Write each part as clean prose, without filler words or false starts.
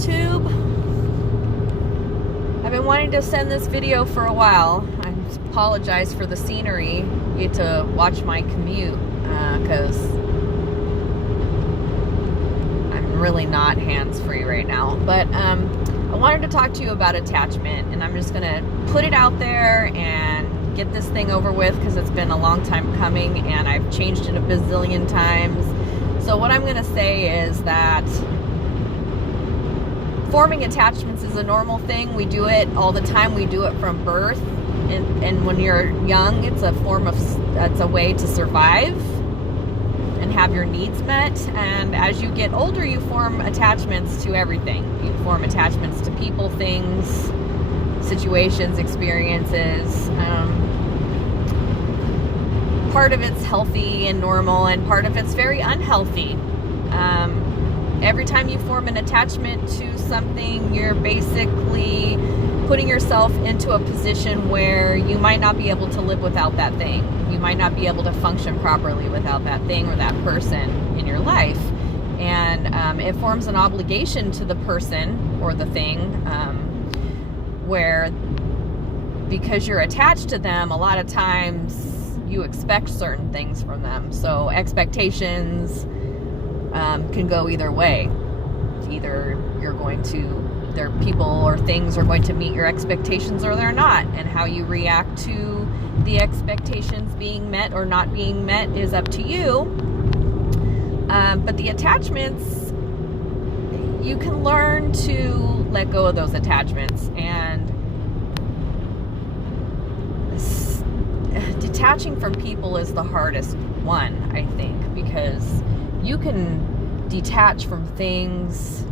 YouTube. I've been wanting to send this video for a while. I apologize for the scenery. You get to watch my commute because I'm really not hands-free right now. But I wanted to talk to you about attachment, and I'm just going to put it out there and get this thing over with because it's been a long time coming and I've changed it a bazillion times. So what I'm going to say is that forming attachments is a normal thing. We do it all the time. We do it from birth. And when you're young, it's a way to survive and have your needs met. And as you get older, you form attachments to everything. You form attachments to people, things, situations, experiences. Part of it's healthy and normal, and part of it's very unhealthy. Every time you form an attachment to something, you're basically putting yourself into a position where you might not be able to live without that thing. You might not be able to function properly without that thing or that person in your life. And it forms an obligation to the person or the thing where, because you're attached to them, a lot of times you expect certain things from them. So expectations can go either way. Either their people or things are going to meet your expectations or they're not. And how you react to the expectations being met or not being met is up to you. But the attachments, you can learn to let go of those attachments. And detaching from people is the hardest one, I think, because you can detach from things,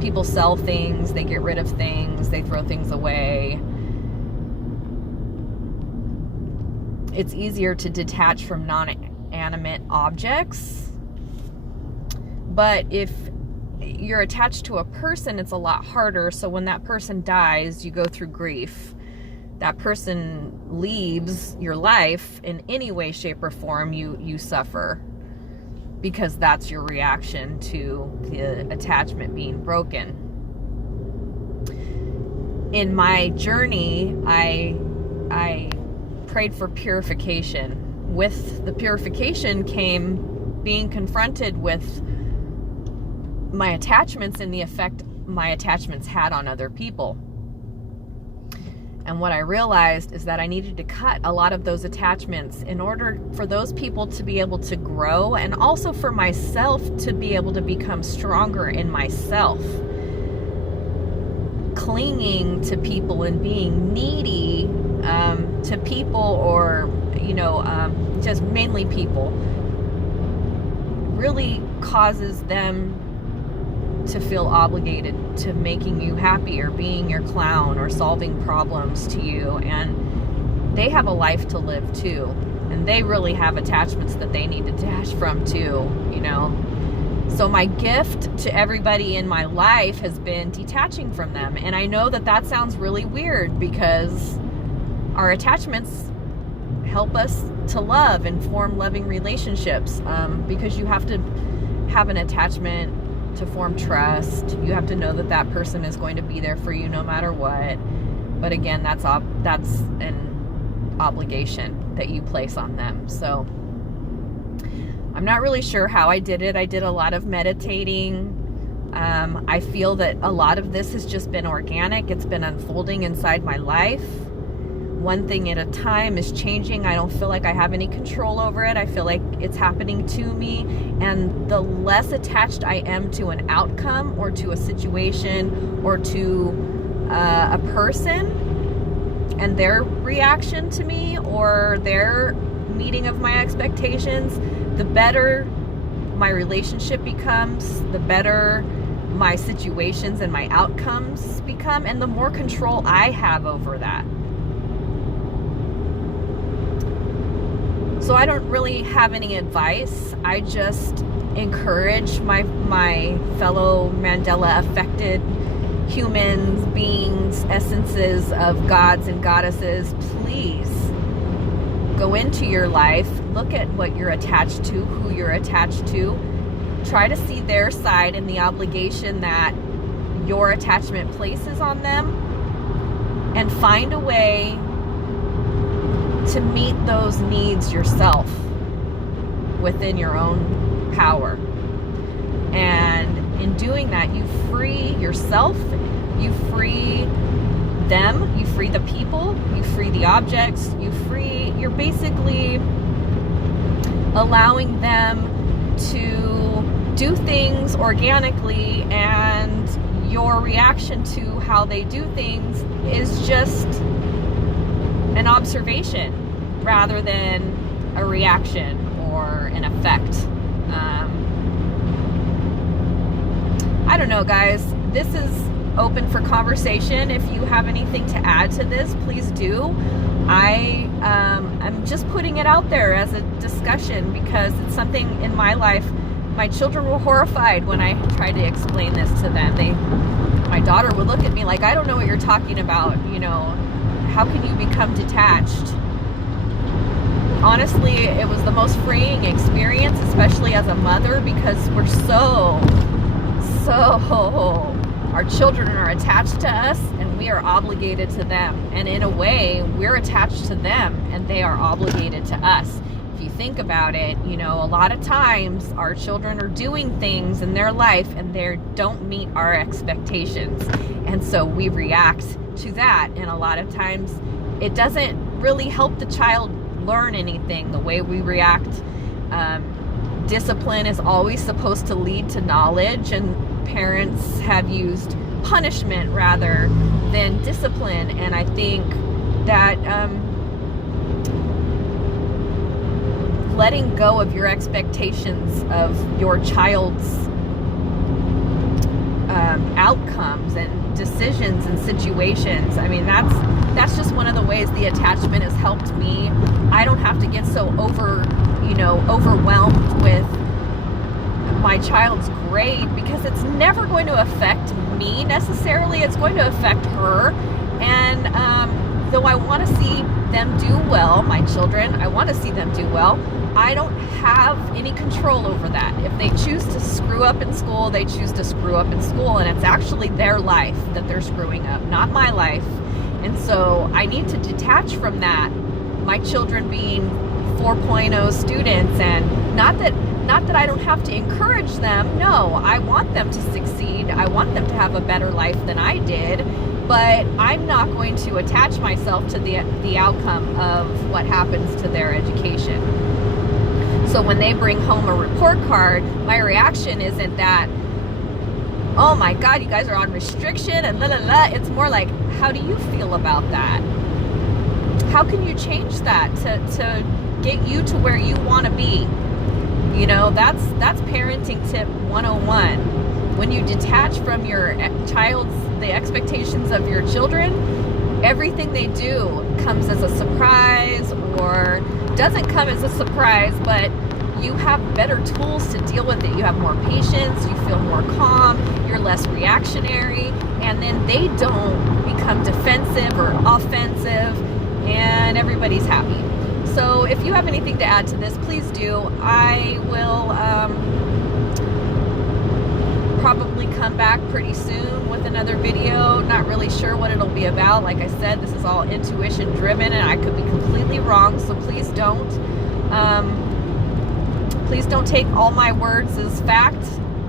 people sell things, they get rid of things, they throw things away. It's easier to detach from non-animate objects. But if you're attached to a person, it's a lot harder. So when that person dies, you go through grief. That person leaves your life in any way, shape, or form, you suffer, because that's your reaction to the attachment being broken. In my journey, I prayed for purification. With the purification came being confronted with my attachments and the effect my attachments had on other people. And what I realized is that I needed to cut a lot of those attachments in order for those people to be able to grow, and also for myself to be able to become stronger in myself. Clinging to people and being needy to people, or, just mainly people, really causes them to feel obligated to making you happy or being your clown or solving problems to you. And they have a life to live too. And they really have attachments that they need to detach from too, So my gift to everybody in my life has been detaching from them. And I know that sounds really weird, because our attachments help us to love and form loving relationships. Because you have to have an attachment to form trust. You have to know that person is going to be there for you no matter what. But again, that's an obligation that you place on them. So I'm not really sure how I did it. I did a lot of meditating. I feel that a lot of this has just been organic. It's been unfolding inside my life. One thing at a time is changing. I don't feel like I have any control over it. I feel like it's happening to me. And the less attached I am to an outcome or to a situation or to a person and their reaction to me or their meeting of my expectations, the better my relationship becomes, the better my situations and my outcomes become, and the more control I have over that. So I don't really have any advice. I just encourage my fellow Mandela-affected humans, beings, essences of gods and goddesses, please go into your life, look at what you're attached to, who you're attached to, try to see their side and the obligation that your attachment places on them, and find a way to meet those needs yourself within your own power. And in doing that, you free yourself, you free them, you free the people, you free the objects, you're basically allowing them to do things organically, and your reaction to how they do things is just an observation rather than a reaction or an effect. I don't know, guys. This is open for conversation. If you have anything to add to this, please do. I'm just putting it out there as a discussion because it's something in my life. My children were horrified when I tried to explain this to them. My daughter would look at me like, I don't know what you're talking about. You know, how can you become detached? Honestly, it was the most freeing experience, especially as a mother, because we're our children are attached to us and we are obligated to them. And in a way, we're attached to them and they are obligated to us. If you think about it, you know, a lot of times our children are doing things in their life and they don't meet our expectations. And so we react to that. And a lot of times it doesn't really help the child learn anything the way we react. Discipline is always supposed to lead to knowledge, and parents have used punishment rather than discipline. And I think that letting go of your expectations of your child's outcomes and decisions and situations, I mean, that's just one of the ways the attachment has helped me. I don't have to get so overwhelmed with my child's grade, because it's never going to affect me necessarily. It's going to affect her. And though I want to see them do well, my children, I want to see them do well, I don't have any control over that. If they choose to screw up in school, they choose to screw up in school, and it's actually their life that they're screwing up, not my life. And so I need to detach from that. My children being 4.0 students, and not that I don't have to encourage them. No, I want them to succeed. I want them to have a better life than I did, but I'm not going to attach myself to the outcome of what happens to their education. So when they bring home a report card, my reaction isn't that, oh my God, you guys are on restriction and la la la. It's more like, how do you feel about that? How can you change that to get you to where you want to be? You know, that's parenting tip 101. When you detach from your the expectations of your children, everything they do comes as a surprise, or doesn't come as a surprise, but you have better tools to deal with it. You have more patience, you feel more calm, you're less reactionary, and then they don't become defensive or offensive, and everybody's happy. So if you have anything to add to this, please do. I will probably come back pretty soon with another video. Not really sure what it'll be about. Like I said, this is all intuition driven, and I could be completely wrong, so please don't. Please don't take all my words as fact.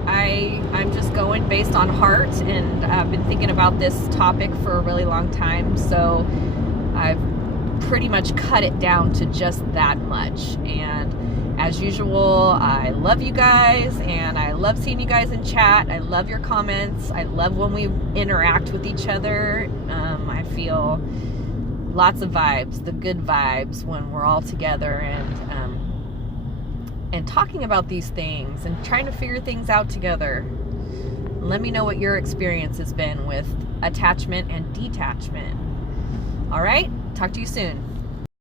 I'm just going based on heart, and I've been thinking about this topic for a really long time, so I've pretty much cut it down to just that much. And as usual, I love you guys, and I love seeing you guys in chat. I love your comments. I love when we interact with each other. I feel lots of vibes, the good vibes, when we're all together and talking about these things and trying to figure things out together. Let me know what your experience has been with attachment and detachment. All right, talk to you soon.